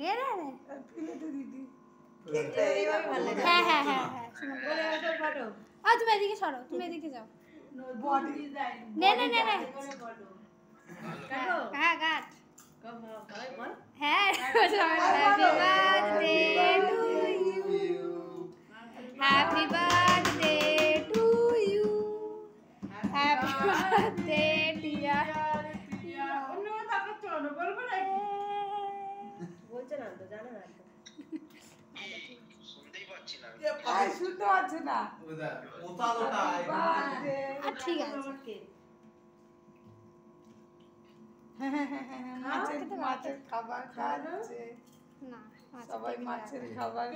নে রে দিদি হ্যাঁ হ্যাঁ হ্যাঁ হ্যাঁ তুমি এদিকে সরো, তুমি এদিকে যাও। নে নে নে নে হ্যাঁ গাছ হ্যাঁ happy birthday to you, happy birthday dear. বলছে না তো, জানো না তো, শুনতেই পাচ্ছি না। শুনতে পাচ্ছে না। ঠিক আছে। মাছের খাবার খাচ্ছে না সবাই, মাছের খাবার।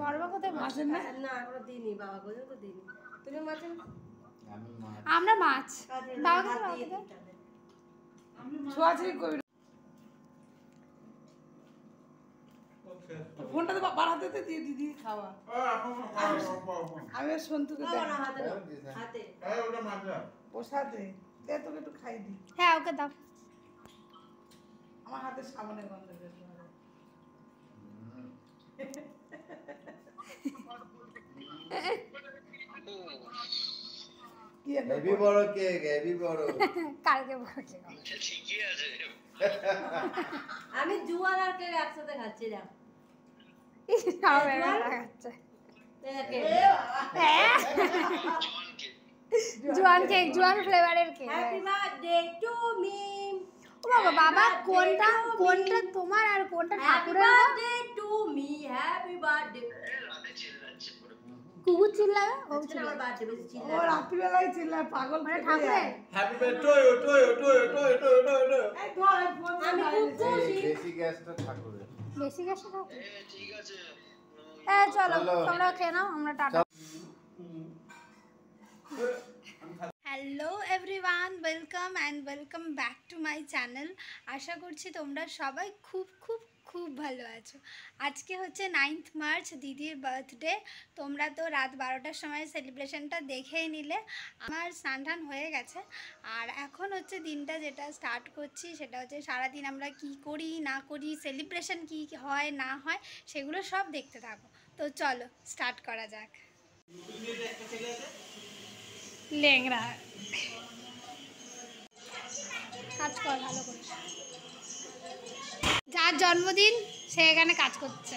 বড়বা কোথায়? মাছের না না আমরা দিইনি, বাবা গোজো তো দিইনি। তুমি মাছের, আমরা মাছ বাবা ছোঁয়াছুঁই করি। ফোনটা তো বাবার হাতে দিয়ে দিদি খাওয়া। আমি সন্তুকে হাতে পোষাতে দে, তোকে একটু খাই দি। হ্যাঁ ওকে দাও। আমার হাতে সামনে গন্ধ বের করে। কি হেভি বড় কেক, হেভি বড়। কালকে বড় কেক ঠিকই আছে। আমি জুয়ার আর কেক একসাথে খাচ্ছি না। জোয়ান কেক, জোয়ান ফ্লেভারের cake. Happy birthday to me. ও বাবা, বাবা কোনটা কোনটা তোমার আর কোনটা ঠাকুরের? Birthday to me, happy birthday. রাতে চিল্লাচ্ছে পুরো। কুকুর চিল্লাবে? ও আজকে আমার বার্থডে, বেশি ও চিল্লা। রাত্রি বেলায় চিল্লায় পাগল। মানে ঠাকুরের? Happy birthday to you, to you, to you, to you, to you. এই ধর ফোন। আমি খুব খুশি। বেশি গ্যাসটা ঠাকুরের। বেশি গেছে ঠাকুর। ঠিক আছে। চলো তোমরা খেয়ে নাও, আমরা টাটা। Hello everyone, welcome and welcome back to my channel. আশা করছি তোমরা সবাই খুব খুব খুব ভালো আছো। আজকে হচ্ছে 9th মার্চ, দিদির বার্থডে। তোমরা তো রাত 12টার সময় সেলিব্রেশনটা দেখেই নিলে। আমার স্নান টান হয়ে গেছে, আর এখন হচ্ছে দিনটা যেটা স্টার্ট করছি সেটা হচ্ছে সারাদিন আমরা কি করি না করি, সেলিব্রেশন কি হয় না হয় সেগুলো সব দেখতে থাকো। তো চলো স্টার্ট করা যাক। লেংরা কাজ কর ভালো করে। যার জন্মদিন সে এখানে কাজ করছে।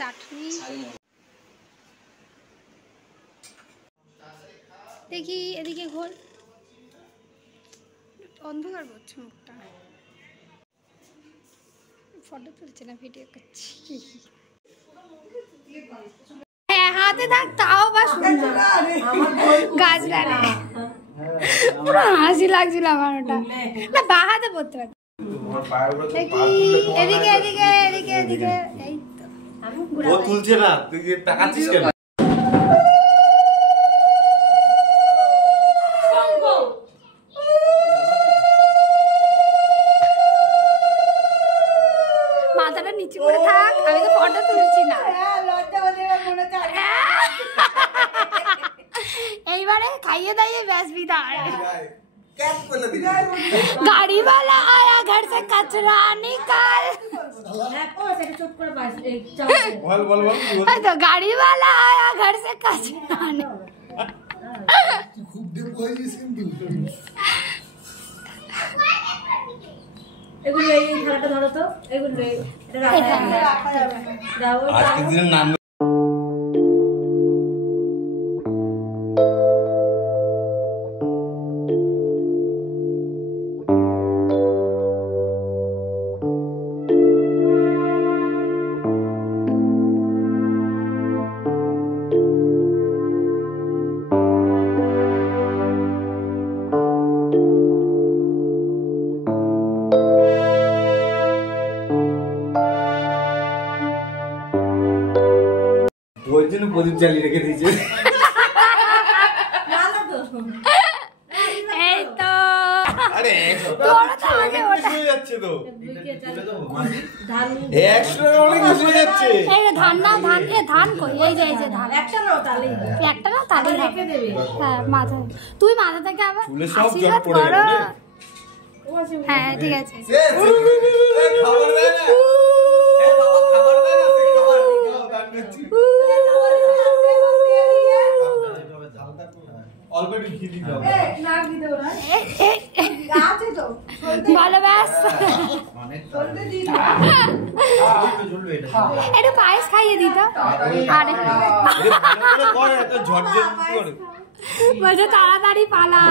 চাটনি দেখি, এদিকে ঘোর, অন্ধকার করছে মুখটা। ফটো তুলছে না, ভিডিও করছি। হ্যাঁ হাতে থাক, তাও বা সুন্দর গাছটা নেই। পুরো হাসি লাগছিল আমার ওটা। না বা হাতে পড়তে পারত। দেখি এদিকে এদিকে এদিকে এদিকে, এই তো ও তুলছে না, তুই তাকাচ্ছিস কেন? মাথাটা নিচে করে থাক, আমি তো ফটো তুলছি না। এইবারে খাইয়ে দাইয়ে ব্যাস বিদায়। गाड़ी वाला आया घर से कचरा निकाल। तो गाड़ी वाला आया घर से कचरा निकाल। এগুলো এই থালাটা ধরো তো, এগুলো এটা রাখা যাবে না। দাও আজকে দিনের নাম প্রদীপ জ্বালিয়ে রেখে দিয়েছে। এই তো আরে তোরা তো আগে ওটা হয়ে যাচ্ছে তো। ধান একশো অনেক কিছু হয়ে যাচ্ছে। এই যে ধান না, ধান ধান কই, এই যে ধান একটা নাও তাহলে একটা না তাহলে রেখে দেবে। হ্যাঁ মাথা, তুই মাথা থেকে আবার চুলে সব জট আশীর্বাদ পড়ে করো। যাবে। হ্যাঁ ঠিক আছে। খাবার দেয় না। এ বাবা খাবার দেয় না, তুই খাবার খাও, গান করছি। অল্প একটু ঘি দিতে হবে। না দিতে ওরা আছে তো ভালো ব্যাস, চলতে দিই একটু পায়েস খাইয়ে দিত। আরে এটা ভালো করে করে, এত ঝটঝট করে। বলছে তাড়াতাড়ি পালা।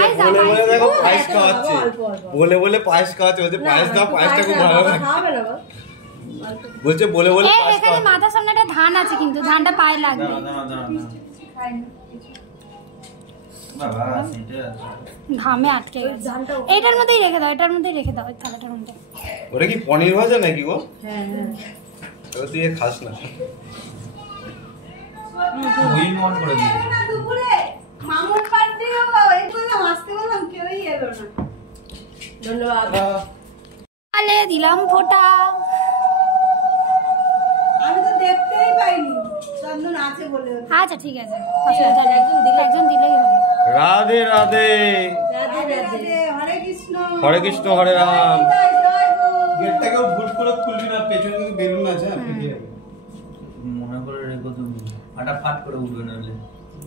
এই যে বলে বলে দেখো পায়েস খাওয়াচ্ছে, বলে বলে পায়েস খাওয়াচ্ছে, বলছে পায়েস দাও, পায়েসটা খুব ভালো লাগে। খাবে না বাবা বলছে বলে বলে এই পায়েস এখানে খাওয়াচ্ছে। মাথার সামনে একটা ধান আছে, কিন্তু ধানটা পায়ে লাগবে। ঘামে আটকে গেছে। এটার মধ্যেই রেখে দাও, এটার মধ্যেই রেখে দাও, ওই থালাটার মধ্যে। ওটা কি পনির ভাজা নাকি গো? হ্যাঁ হ্যাঁ তাহলে তুই এ খাস না। না দুপুরে মামুর পার্টি হলো, এই বললাম আসতে বললাম কেউই এলো না। ধন্যবাদ আলে দিলাম ফোঁটা। আমি তো দেখতেই পাইনি চন্দন আছে বলে। আচ্ছা ঠিক আছে, অসুবিধা নেই, একজন দিলেই হবে। রাধে রাধে। রাধে রাধে রাধে রাধে, হরে কৃষ্ণ হরে কৃষ্ণ হরে রাম। জয় জয় গো। গেটটাকেও ভুট করে খুলবি না, পেছনে কিন্তু বেলুন আছে, ফেটে যাবে। মনে করে রেখো তুমি, আটা ফাট করে উঠবে নাহলে।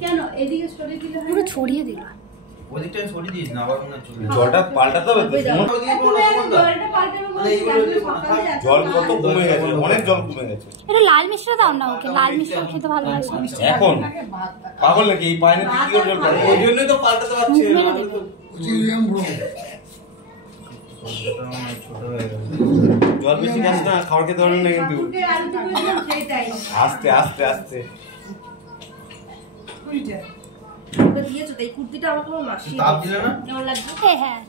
কেন এদিকে সরে দিলে হয় পুরো না? ছড়িয়ে দিল। ওদিকটা সরিয়ে দিস না, আবার মনে হয় চলে যাবে। জলটা পাল্টাতে হবে তো। তুমি এখন জলটা পাল্টানো বলছি, আমি সকালে এত জল কত মাছ- কমে গেছে, অনেক জল কমে গেছে। একটু লাল মিষ্টি দাও না ওকে, লাল মিষ্টি খেতে ভালোবাসে। এখন পাগল নাকি এই পায়নে তুই কি করে জল পাল্টাবি? ওই জন্যই তো পাল্টাতে পারছি না। মেরে দিবি। ওটা মনে হয় ছোট হয়ে গেছে। জল বেশি খাস না, খাবার খেতে পারবি না কিন্তু। ফুটে আলুটুকু একদম সেইটাই। আস্তে আস্তে আস্তে। কুড়িটা। ওকে দিয়েছো তাই কুর্তিটা আমাকে আমার মাসি তাপ দিলে না? কেমন লাগছে হ্যাঁ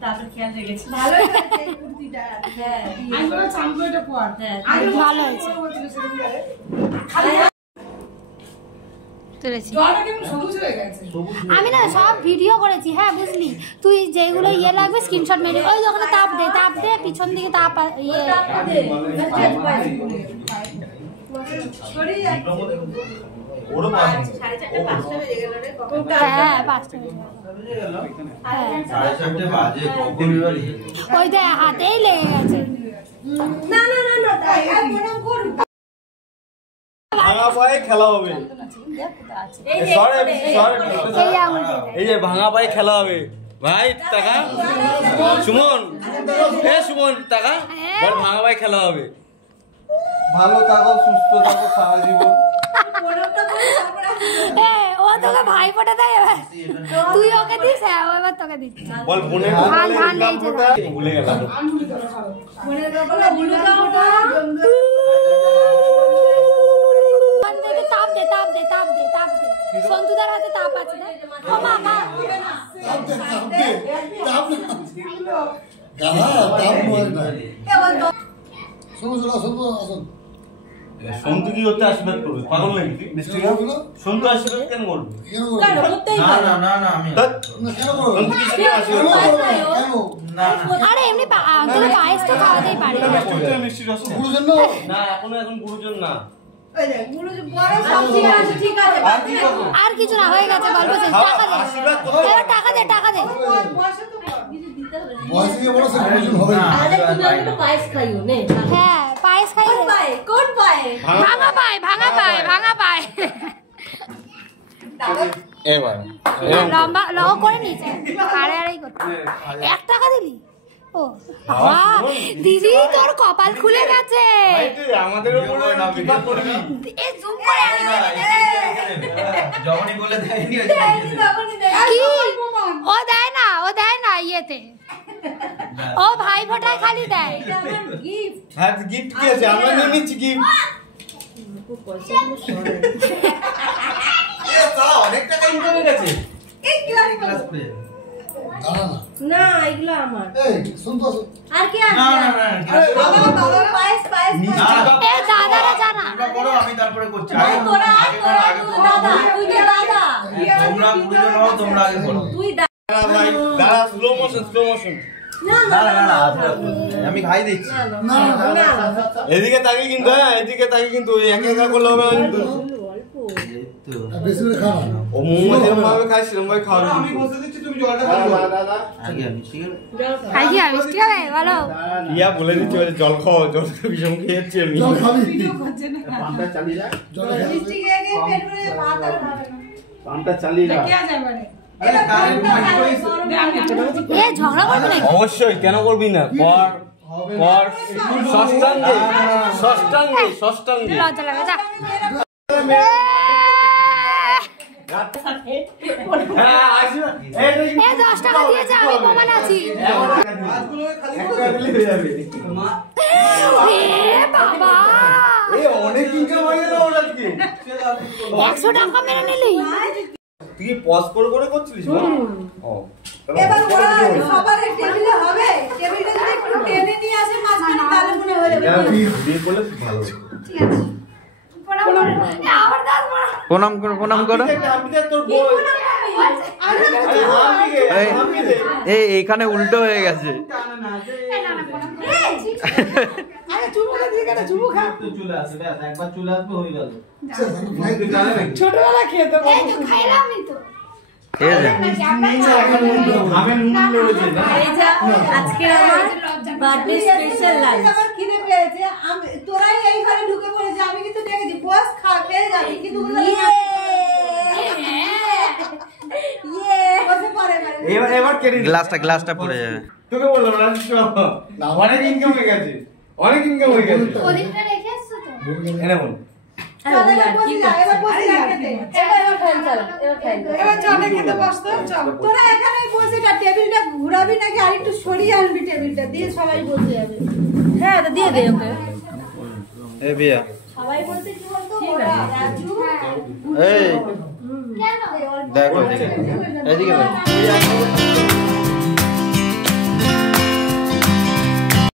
তারপর খেয়াল হয়ে গেছে ভালো লাগছে এই কুর্তিটা। হ্যাঁ আমি বললাম চামড়াটা পর। হ্যাঁ আগে ভালো হয়েছে। বলছিল সেদিনকারে। তুলেছি। জলটা কেমন সবুজ হয়ে গেছে। আমি না সব ভিডিও করেছি, হ্যাঁ বুঝলি, তুই যেগুলো ইয়ে লাগবে স্ক্রিনশট মেরে ওই দোকানে তাপ দে, পিছন দিকে তাপ ইয়ে। সরিয়ে যাচ্ছে। ওরও পাস। 4:30 5টা বেজে গেল রে কখন হ্যাঁ 5টা বেজে গেল। হ্যাঁ 4:30 বাজে কখন এবার ইয়ে? ওই দেখ হাতেই লেগে গেছে। না না না না তাই আর প্রণাম করুন। ভাঙা পায়ে খেলা হবে। এই যে সরে সরে। এই আঙুল দিয়ে। এই যে ভাঙা পায়ে খেলা হবে। ভাই টাকা সুমন, এ সুমন টাকা বল, ভাঙা পায়ে খেলা হবে। ভালো থাকো, সুস্থ থাকো সারা জীবন। প্রণামটা করে তারপরে এ, ও তোকে ভাই ফোঁটা দেয় এবার, তুই ওকে দিস, হ্যাঁ ও এবার তোকে দিচ্ছে। বল বোনের ধান, ধান এই যে ধান। ভুলে গেলাম। মনে রাখো বুলুকা ওটা জঙ্গল। একটু তাপ দে, তাপ দে, তাপ দে, তাপ দে। সন্তুদার হাতে তাপ আছে না? ও বাবা, সন্তু কি করতে আশীর্বাদ করবে? পাগল নাকি তুই? সন্তু আশীর্বাদ কেন করবে? না না না না আমি ধ্যাৎ, সন্তু কি সেটা আশীর্বাদ করবে? না না আরে এমনি তোর পায়েস তো খাওয়াতেই পারে। মিষ্টি রস না, এখন গুরুজন না। ওই দেখ বুলু বড় সবজি আছে ঠিক আছে। আর কি করবো? আর কিছু না, হয়ে গেছে গল্প শেষ। খাওয়া, টাকা দে, আশীর্বাদ করো। এবার টাকা দে, টাকা দে। বয়সে তো বড়। তাহলে তুমি একটু পায়েস খাইও নে হ্যাঁ পায়েস খাই দে। কোন পায়ে ভাঙা পায়, ভাঙা পায়, ভাঙা পায়। এবার লম্বা লও করে নিয়েছে, আরে আরেই করতে 1 টাকা দিলি? ও বাবা, দিদি তোর কপাল খুলে গেছে। ভাই তুই আমাদের উপরে কৃপা করবি। এ জুম করে আনি যখনই বলে দেয়নি ওই কি? ও দেয় না, ও দেয় না ইয়েতে, ও ভাই ফোঁটায় খালি দেয়। হ্যাঁ গিফট কি আছে? আমরা নিয়ে নিচ্ছি গিফট। অনেক টাকা ইনকাম হয়ে গেছে। এই ক্লাস ক্লাস করে না এগুলো আমার আর কি না আছে না না বাবা পায়েস পায়েস এ দাদারা জানা। তোমরা করো, আমি তারপরে করছি। আরে তোরা আগে করো, আগে করো। দাদা তুই যে দাদা তোমরা গুরুজন হও, তোমরা আগে করো। তুই ভাই দাঁড়া, স্লো মোশন আমি খাই দিচ্ছি। এদিকে তাকি কিন্তু, হ্যাঁ এদিকে তাকি কিন্তু, একা একা করলে হবে না কিন্তু। ও মোমো যেরকম ভাবে খাই সেরকম ভাবে খাওয়া। আমি বসে দিচ্ছি, তুমি জলটা খাও। ইয়া বলে দিচ্ছি জল খাও, জল ভীষণ খেয়েছি আমি। পাম্পটা চালিয়ে অবশ্যই, কেন করবি না? ষষ্ঠাঙ্গে অনেক ইনকাম হয়ে গেল ওর আজকে। 100 টাকা মেরে নিলি। তুই পজ করে করছিলিস? এবার ওরা সবার টেবিলে হবে, টেবিলটা যদি একটু টেনে নিয়ে আসে মাঝখানে তাহলে মনে হয়ে যাবে। বিয়ে করলে ভালো। ঠিক আছে, প্রণাম করো। এই এখানে উল্টো হয়ে গেছে। চলে আসবে, একবার চলে আসবে হয়ে গেল। ছোটবেলা খেয়ে দেবো। ঠিক আছে, আজকে আমার বার্থডে স্পেশাল লাঞ্চ। আমার খিদে পেয়েছে, আমি তোরাই এই ঘরে ঢুকে পড়েছে, আমি কিন্তু দেখেছি বস খেয়ে যাবি কিন্তু বসে পড়ে এবার কেটে গ্লাসটা পড়ে যাবে। তোকে বললাম না, অনেক ইনকাম হয়ে গেছে। ওদিকটা রেখে এসছো তো? এনে বল। তোরা এখানে বসে টেবিলটা ঘুরাবি নাকি আর একটু সরিয়ে আনবি টেবিলটা দিয়ে সবাই বসে যাবে। হ্যাঁ তো দিয়ে দে ওকে। এই বিয়া, সবাই বলতে কি বলতো ওরা রাজু এই কেন? দেখো এদিকে